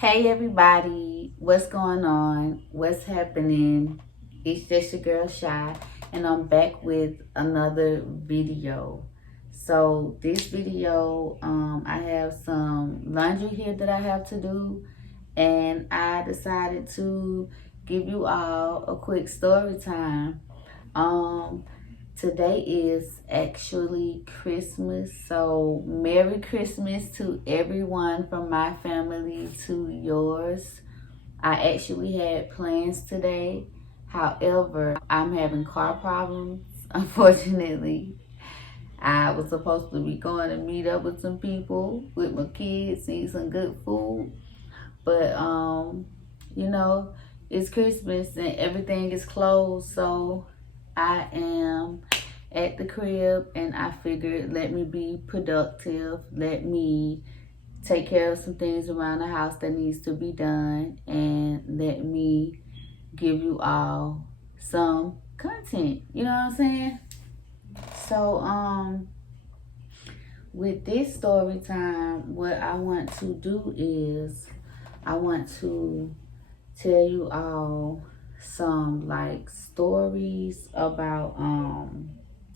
Hey everybody, what's going on? What's happening? It's just your girl Shy, and I'm back with another video. So this video, I have some laundry here that I have to do, and I decided to give you all a quick story time. Um, Today is actually Christmas, so Merry Christmas to everyone from my family to yours. I actually had plans today. However, I'm having car problems, unfortunately. I was supposed to be going to meet up with some people, with my kids, eat some good food. But, you know, it's Christmas and everything is closed, so I am at the crib and I figured let me be productive, let me take care of some things around the house that needs to be done, and let me give you all some content. You know what I'm saying? So with this story time, what I want to do is I want to tell you all some like stories about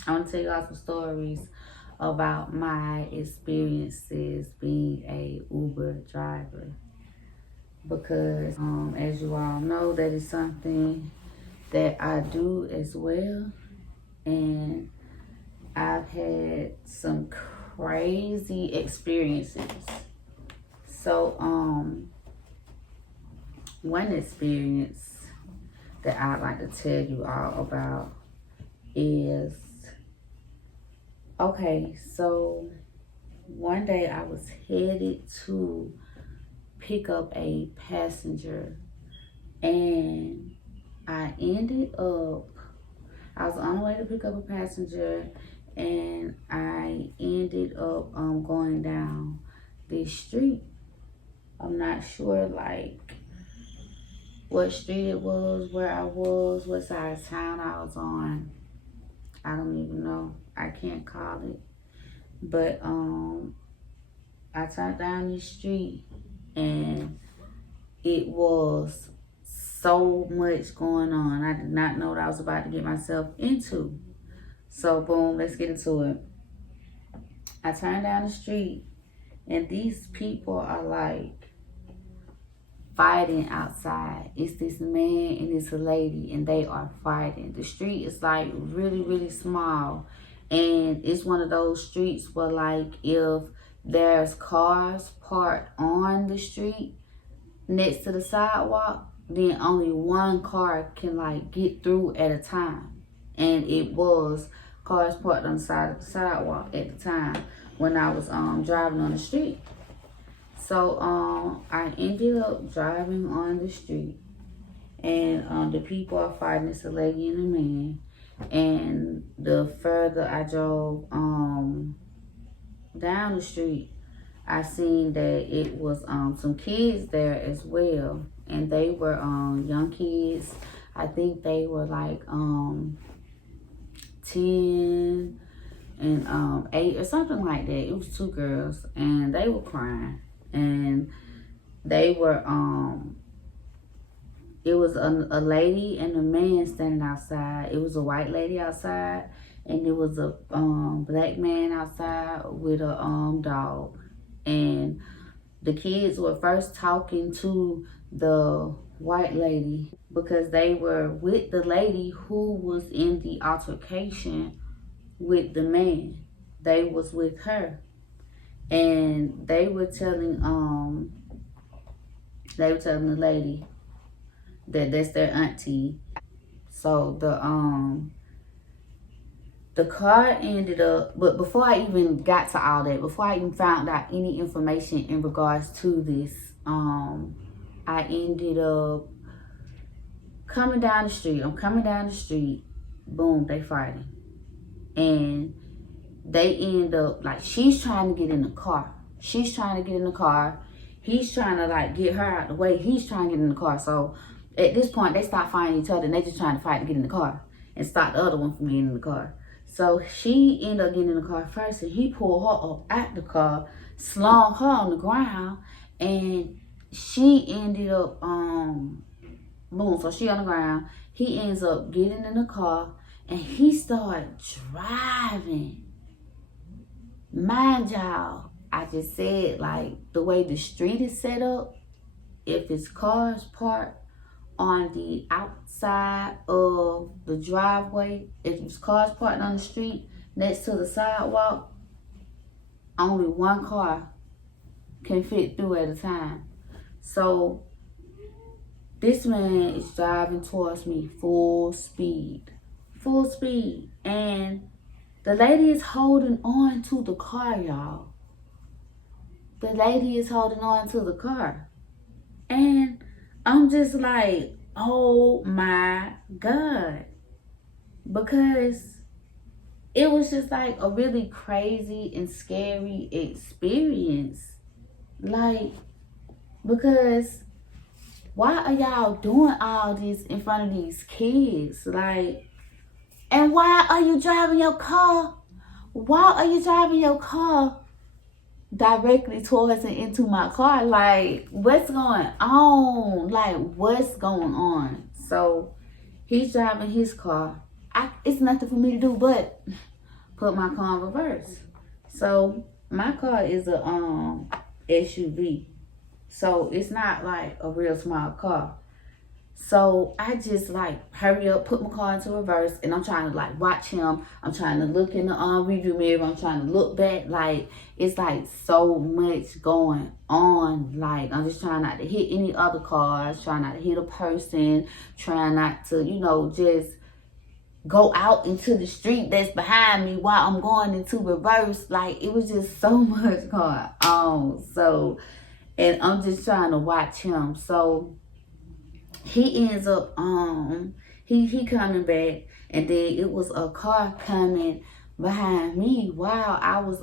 I want to tell you all some stories about my experiences being a Uber driver, because as you all know, that is something that I do as well, and I've had some crazy experiences. So one experience that I'd like to tell you all about is, okay, so one day I was headed to pick up a passenger, and I was on the way to pick up a passenger, and I ended up going down this street. I'm not sure like what street it was, where I was, what side of town I was on. I don't even know. I can't call it. But I turned down this street and it was so much going on. I did not know what I was about to get myself into. So boom, let's get into it. I turned down the street and these people are like fighting outside. It's this man and it's a lady and they are fighting. The street is like really, really small. And it's one of those streets where like if there's cars parked on the street next to the sidewalk, then only one car can like get through at a time. And it was cars parked on the side of the sidewalk at the time when I was driving on the street. So I ended up driving on the street, and the people are fighting. It's a lady and a man. And the further I drove down the street, I seen that it was some kids there as well, and they were young kids. I think they were like 10 and 8 or something like that. It was two girls, and they were crying. And they were it was a lady and a man standing outside. It was a white lady outside, and it was a black man outside with a dog. And the kids were first talking to the white lady because they were with the lady who was in the altercation with the man. They was with her. And they were telling the lady that that's their auntie. So the car ended up, but before I even got to all that, before I even found out any information in regards to this, I ended up coming down the street. I'm coming down the street. Boom, they fighting. And they end up, like, she's trying to get in the car. She's trying to get in the car. He's trying to, like, get her out the way. He's trying to get in the car. So, at this point, they stop fighting each other, and they just trying to fight to get in the car and stop the other one from getting in the car. So, she ended up getting in the car first, and he pulled her up out the car, slung her on the ground, and she ended up boom, so she on the ground. He ends up getting in the car and he started driving. Mind y'all, I just said, like, the way the street is set up, if it's cars parked on the outside of the driveway, if it's cars parked on the street next to the sidewalk, only one car can fit through at a time. So this man is driving towards me full speed, and the lady is holding on to the car, y'all. The lady is holding on to the car. And I'm just like, oh my God. Because it was just like a really crazy and scary experience. Like, because why are y'all doing all this in front of these kids? Like, and why are you driving your car? Why are you driving your car directly towards and into my car? Like, what's going on? Like, what's going on? So he's driving his car. It's nothing for me to do but put my car in reverse. So my car is a SUV. So it's not like a real small car. So I just like hurry up, put my car into reverse, and I'm trying to like watch him. I'm trying to look in the rearview mirror. I'm trying to look back. Like, it's like so much going on. Like, I'm just trying not to hit any other cars, trying not to hit a person, trying not to, just go out into the street that's behind me while I'm going into reverse. Like, it was just so much going on. So, and I'm just trying to watch him. So he ends up he coming back, and then it was a car coming behind me while I was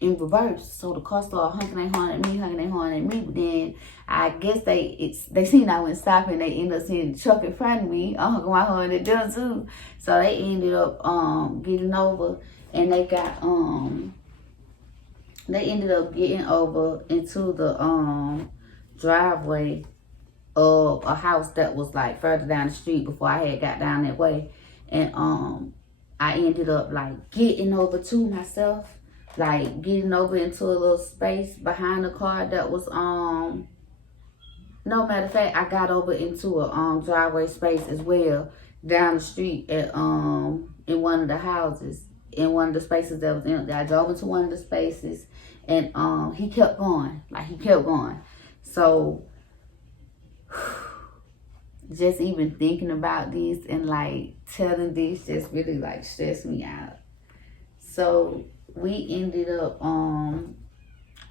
in reverse. So the car started honking their horn at me, but then I guess they seen I went stopping. They ended up seeing the truck in front of me. I honking my horn at them too. So they ended up getting over, and they ended up getting over into the driveway of a house that was like further down the street before I had got down that way. And I ended up like getting over to myself, like getting over into a little space behind the car that was no, matter of fact, I got over into a driveway space as well down the street at in one of the houses, in one of the spaces that was in. I drove into one of the spaces, and he kept going. So just even thinking about this and like telling this just really like stressed me out. So we ended up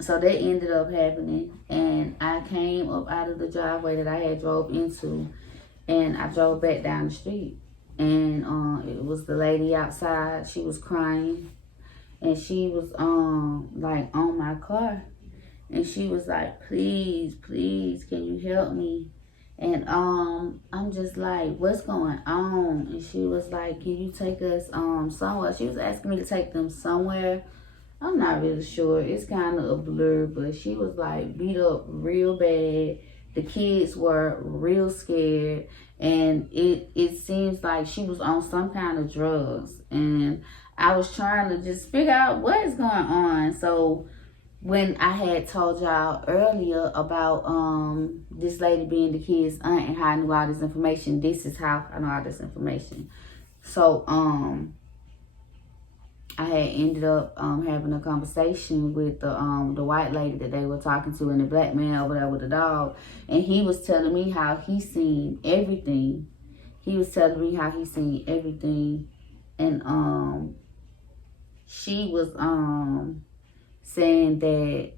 so that ended up happening, and I came up out of the driveway that I had drove into, and I drove back down the street, and it was the lady outside. She was crying, and she was like on my car, and she was like, please, can you help me? And I'm just like, what's going on? And she was like, can you take us somewhere? She was asking me to take them somewhere. I'm not really sure. It's kind of a blur, but she was like beat up real bad. The kids were real scared, and it seems like she was on some kind of drugs. And I was trying to just figure out what is going on. So when I had told y'all earlier about this lady being the kid's aunt and how I knew all this information, this is how I know all this information. So I had ended up having a conversation with the white lady that they were talking to, and the black man over there with the dog, and he was telling me how he seen everything. And she was saying that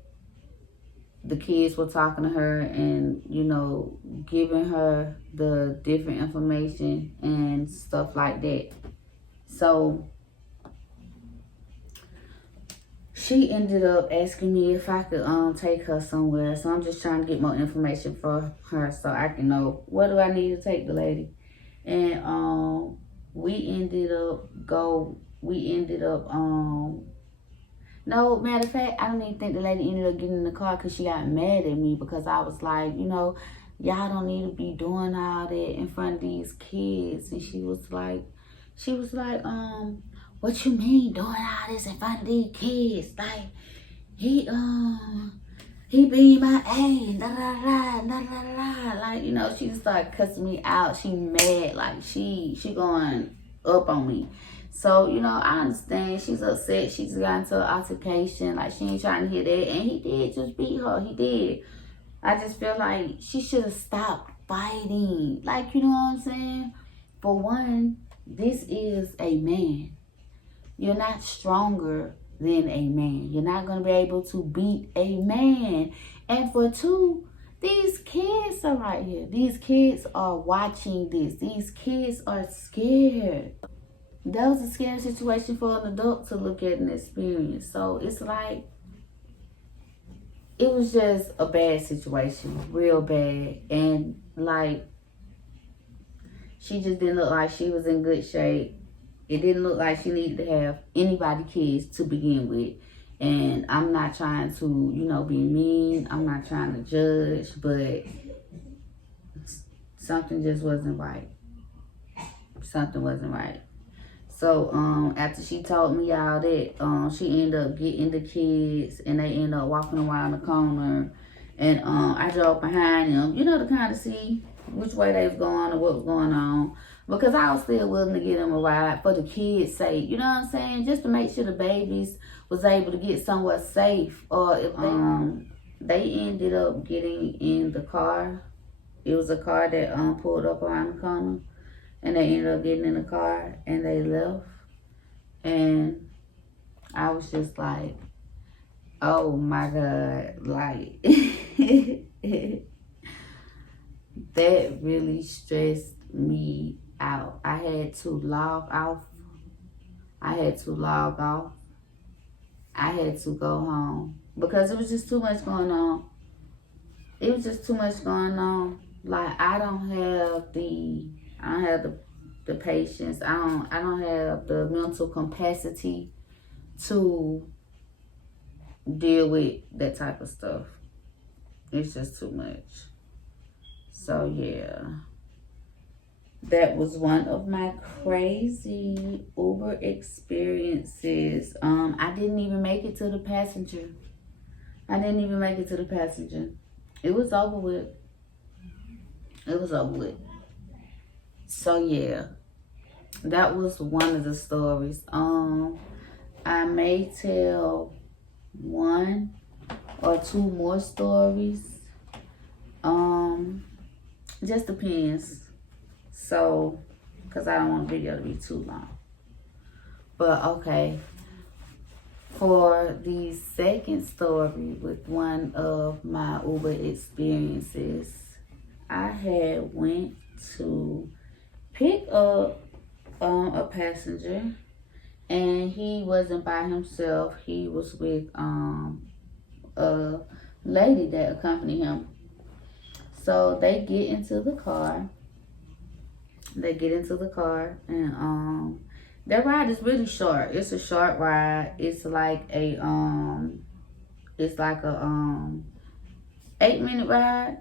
the kids were talking to her and, giving her the different information and stuff like that. So she ended up asking me if I could take her somewhere. So I'm just trying to get more information for her so I can know where do I need to take the lady. And we ended up No, matter of fact, I don't even think the lady ended up getting in the car because she got mad at me because I was like, y'all don't need to be doing all that in front of these kids. And she was like, what you mean doing all this in front of these kids? Like, he be my A, da da da da da da. Like, she just started cussing me out. She mad, like she going up on me. So, I understand she's upset. She just got into an altercation. Like, she ain't trying to hear that. And he did just beat her. He did. I just feel like she should have stopped fighting. Like, you know what I'm saying? For one, this is a man. You're not stronger than a man. You're not going to be able to beat a man. And for two, these kids are right here. These kids are watching this. These kids are scared. That was a scary situation for an adult to look at and experience. So it's like, it was just a bad situation, real bad. And like, she just didn't look like she was in good shape. It didn't look like she needed to have anybody kids to begin with. And I'm not trying to, be mean. I'm not trying to judge, but something just wasn't right. Something wasn't right. So after she told me all that, she ended up getting the kids and they ended up walking around the corner. And I drove behind them, to kind of see which way they was going or what was going on. Because I was still willing to give them a ride for the kids' sake. You know what I'm saying? Just to make sure the babies was able to get somewhere safe. Or if they ended up getting in the car. It was a car that pulled up around the corner. And they ended up getting in the car and they left. And I was just like, oh my God. Like, that really stressed me out. I had to log off. I had to go home because it was just too much going on. Like, I don't have the patience. I don't have the mental capacity to deal with that type of stuff. It's just too much. So yeah, that was one of my crazy Uber experiences. I didn't even make it to the passenger. It was over with. So yeah, that was one of the stories. I may tell one or two more stories. Just depends. So, because I don't want the video to be too long. But okay, for the second story with one of my Uber experiences, I had went to pick up a passenger, and he wasn't by himself. He was with a lady that accompanied him. So they get into the car. And their ride is really short. It's a short ride. It's like a 8-minute ride.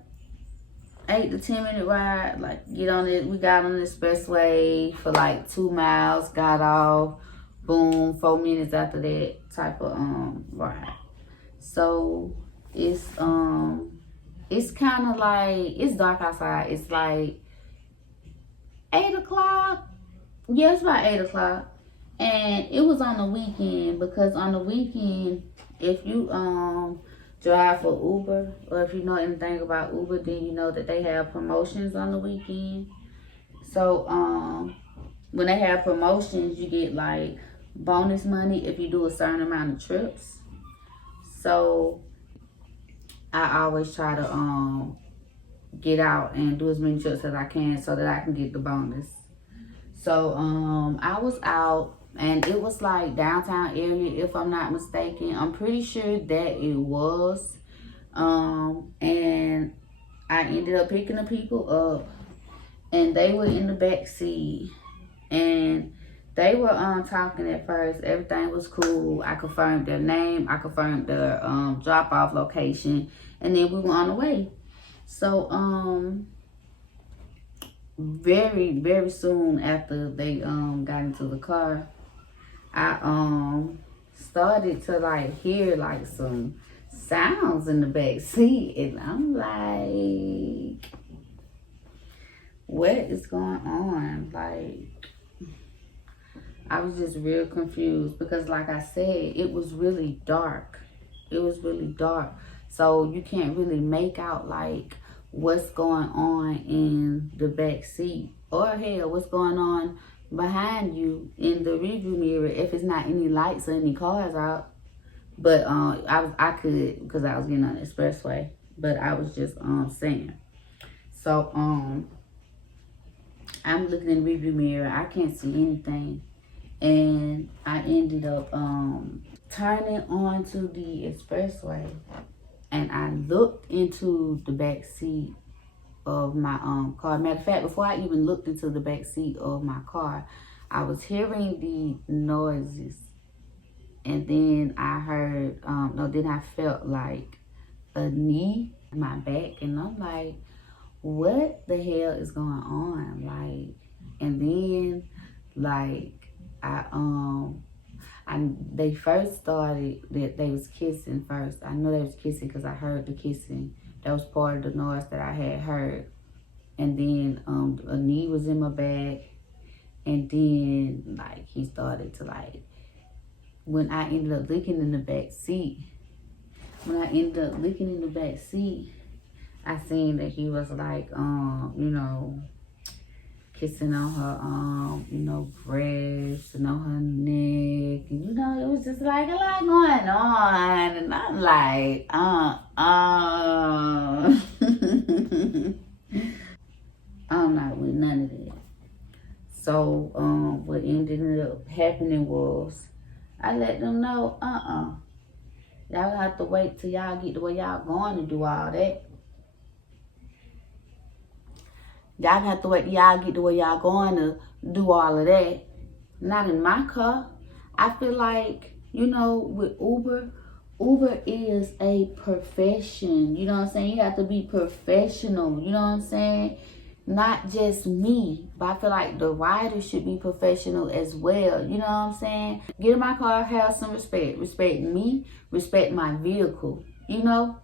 8 to 10 minute ride. Like, we got on the expressway for like 2 miles, got off, boom, 4 minutes after that type of ride. So it's kind of like, it's dark outside. It's like 8 o'clock. Yeah, it's about 8 o'clock. And it was on the weekend, because on the weekend, if you drive for Uber, or if you know anything about Uber, then you know that they have promotions on the weekend. So when they have promotions, you get like bonus money if you do a certain amount of trips. So I always try to get out and do as many trips as I can so that I can get the bonus. So I was out, and it was like downtown area, if I'm not mistaken. I'm pretty sure that it was. And I ended up picking the people up, and they were in the back seat, and They were talking at first. Everything was cool. I confirmed their name. I confirmed their drop off location, and then we were on the way. So very soon after they got into the car, I started to like hear like some sounds in the back seat, and I'm like, what is going on? Like, I was just real confused because, like I said, it was really dark. It was really dark. So you can't really make out like what's going on in the back seat, or hell, what's going on behind you in the rearview mirror if it's not any lights or any cars out. But I could, because I was getting on the expressway. But I was just saying. So I'm looking in the rearview mirror. I can't see anything. And I ended up turning onto the expressway, and I looked into the back seat of my car. Matter of fact, before I even looked into the back seat of my car, I was hearing the noises, and then I heard then I felt like a knee in my back, and I'm like, what the hell is going on? Like, and then like they first started that they was kissing first. I know they was kissing because I heard the kissing. That was part of the noise that I had heard. And then a knee was in my back, and then like he started to like, when I ended up looking in the back seat, I seen that he was like kissing on her, breast and on her neck. And, it was just like a lot going on. And I'm like, I'm not with none of that. So, what ended up happening was, I let them know, y'all have to wait till y'all get to where y'all going to do all that. Y'all have to wait till y'all get to where y'all going to do all of that. Not in my car. I feel like, with Uber is a profession. You know what I'm saying? You have to be professional. You know what I'm saying? Not just me, but I feel like the rider should be professional as well. You know what I'm saying? Get in my car, have some respect. Respect me, respect my vehicle. Don't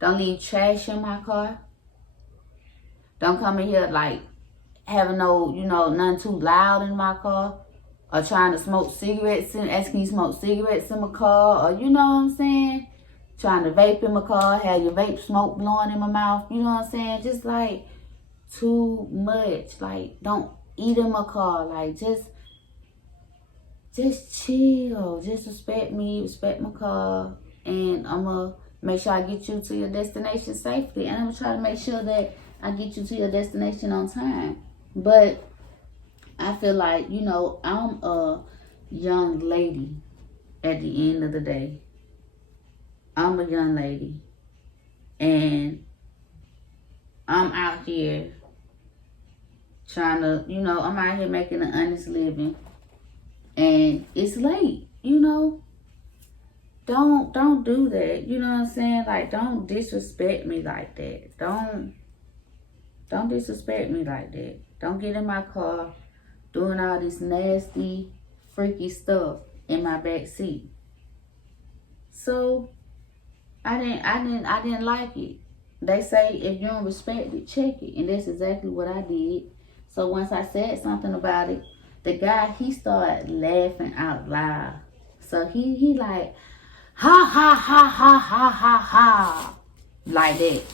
leave trash in my car. Don't come in here like having nothing too loud in my car, or trying to smoke cigarettes and asking you to smoke cigarettes in my car, or you know what I'm saying? Trying to vape in my car, have your vape smoke blowing in my mouth, you know what I'm saying? Just like too much. Like, don't eat in my car. Like, just chill. Just respect me, respect my car, and I'm gonna make sure I get you to your destination safely, and I'm gonna try to make sure that I get you to your destination on time. But I feel like, I'm a young lady at the end of the day. I'm a young lady. And I'm out here trying to, I'm out here making an honest living. And it's late, Don't do that. You know what I'm saying? Like, don't disrespect me like that. Don't disrespect me like that. Don't get in my car doing all this nasty, freaky stuff in my back seat. So I didn't like it. They say if you don't respect it, check it. And that's exactly what I did. So once I said something about it, the guy, he started laughing out loud. So he like, ha ha ha ha ha ha ha, like that.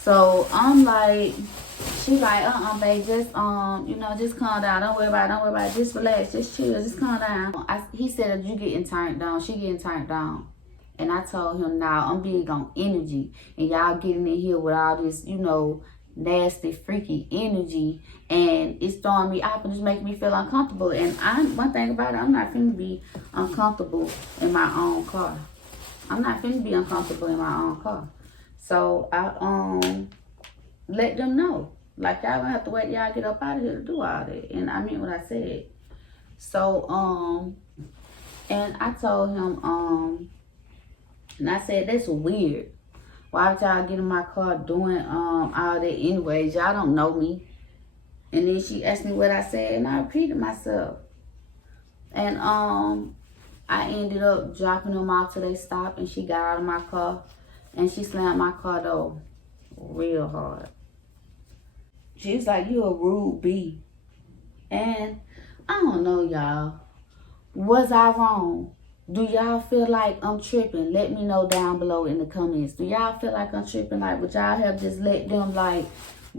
So I'm like, she like, babe, just just calm down. Don't worry about it. Just relax, just chill, just calm down. He said, you getting turned down. She getting turned down. And I told him, nah, I'm big on energy. And y'all getting in here with all this, nasty, freaky energy. And it's throwing me off and just making me feel uncomfortable. And one thing about it, I'm not finna be uncomfortable in my own car. I'm not finna be uncomfortable in my own car. So I let them know. Like, y'all gonna have to wait till y'all get up out of here to do all that. And I meant what I said. So, and I told him, and I said, that's weird. Why would y'all get in my car doing all that anyways? Y'all don't know me. And then she asked me what I said, and I repeated myself. And I ended up dropping them off till they stopped, and she got out of my car, and she slammed my car door real hard. She was like, you a rude bee. And I don't know, y'all. Was I wrong? Do y'all feel like I'm tripping? Let me know down below in the comments. Do y'all feel like I'm tripping? Like, would y'all have just let them, like,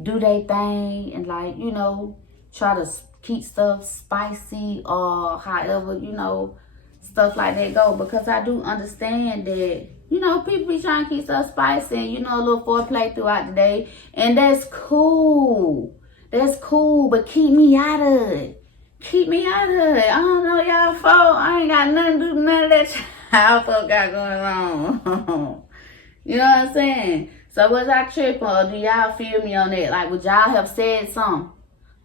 do their thing and, like, you know, try to keep stuff spicy or however, you know, stuff like that go? Because I do understand that, you know, people be trying to keep stuff spicy and, you know, a little foreplay throughout the day. And that's cool. That's cool, but keep me out of it. Keep me out of it. I don't know y'all fault. I ain't got nothing to do with none of that y'all folk got going on. You know what I'm saying? So was I tripping, or do y'all feel me on that? Like, would y'all have said something?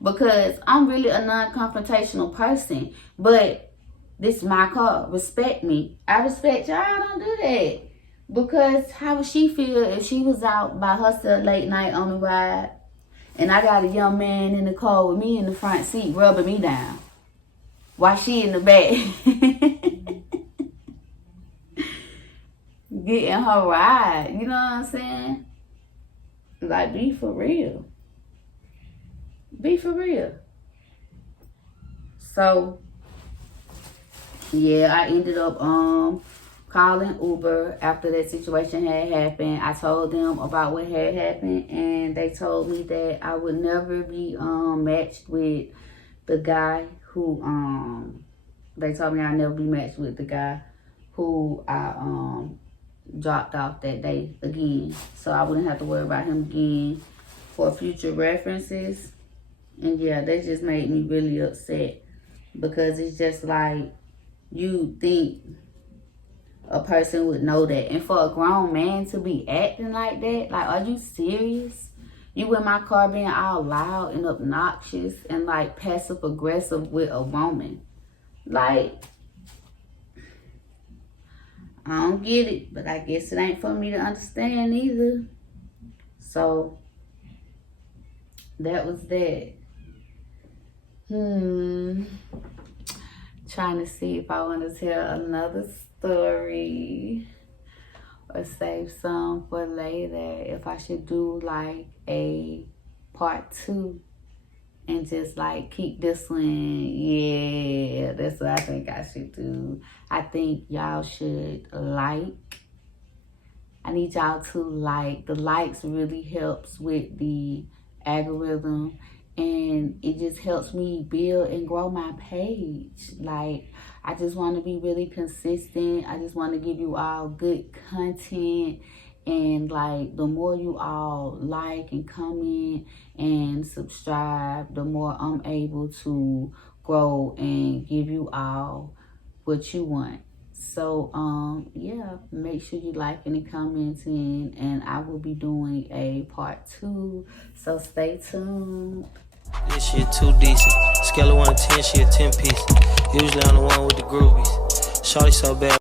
Because I'm really a non-confrontational person. But this is my car. Respect me. I respect y'all. Don't do that. Because how would she feel if she was out by herself late night on the ride, and I got a young man in the car with me in the front seat rubbing me down while she in the back getting her ride? You know what I'm saying? Like, be for real. Be for real. So, yeah, I ended up calling Uber after that situation had happened. I told them about what had happened, and they told me that I would never be matched with the guy who they told me I'd never be matched with the guy who I dropped off that day again, so I wouldn't have to worry about him again for future references. And yeah, that just made me really upset, because it's just like, you think a person would know that. And for a grown man to be acting like that, like, are you serious? You in my car being all loud and obnoxious and, like, passive aggressive with a woman. Like, I don't get it, but I guess it ain't for me to understand either. So that was that. Trying to see if I want to tell another story or save some for later. If I should do like a part 2 and just like keep this one. Yeah, that's what I think I should do. I think y'all should like. I need y'all to like. The likes really helps with the algorithm, and it just helps me build and grow my page. Like, I just want to be really consistent. I just want to give you all good content. And like, the more you all like and comment and subscribe, the more I'm able to grow and give you all what you want. So yeah, make sure you liking and commenting, and I will be doing a part 2. So stay tuned. This shit too decent. Scale of 1 to 10, she a 10 piece. Usually I'm the one with the groovies. Shorty so bad.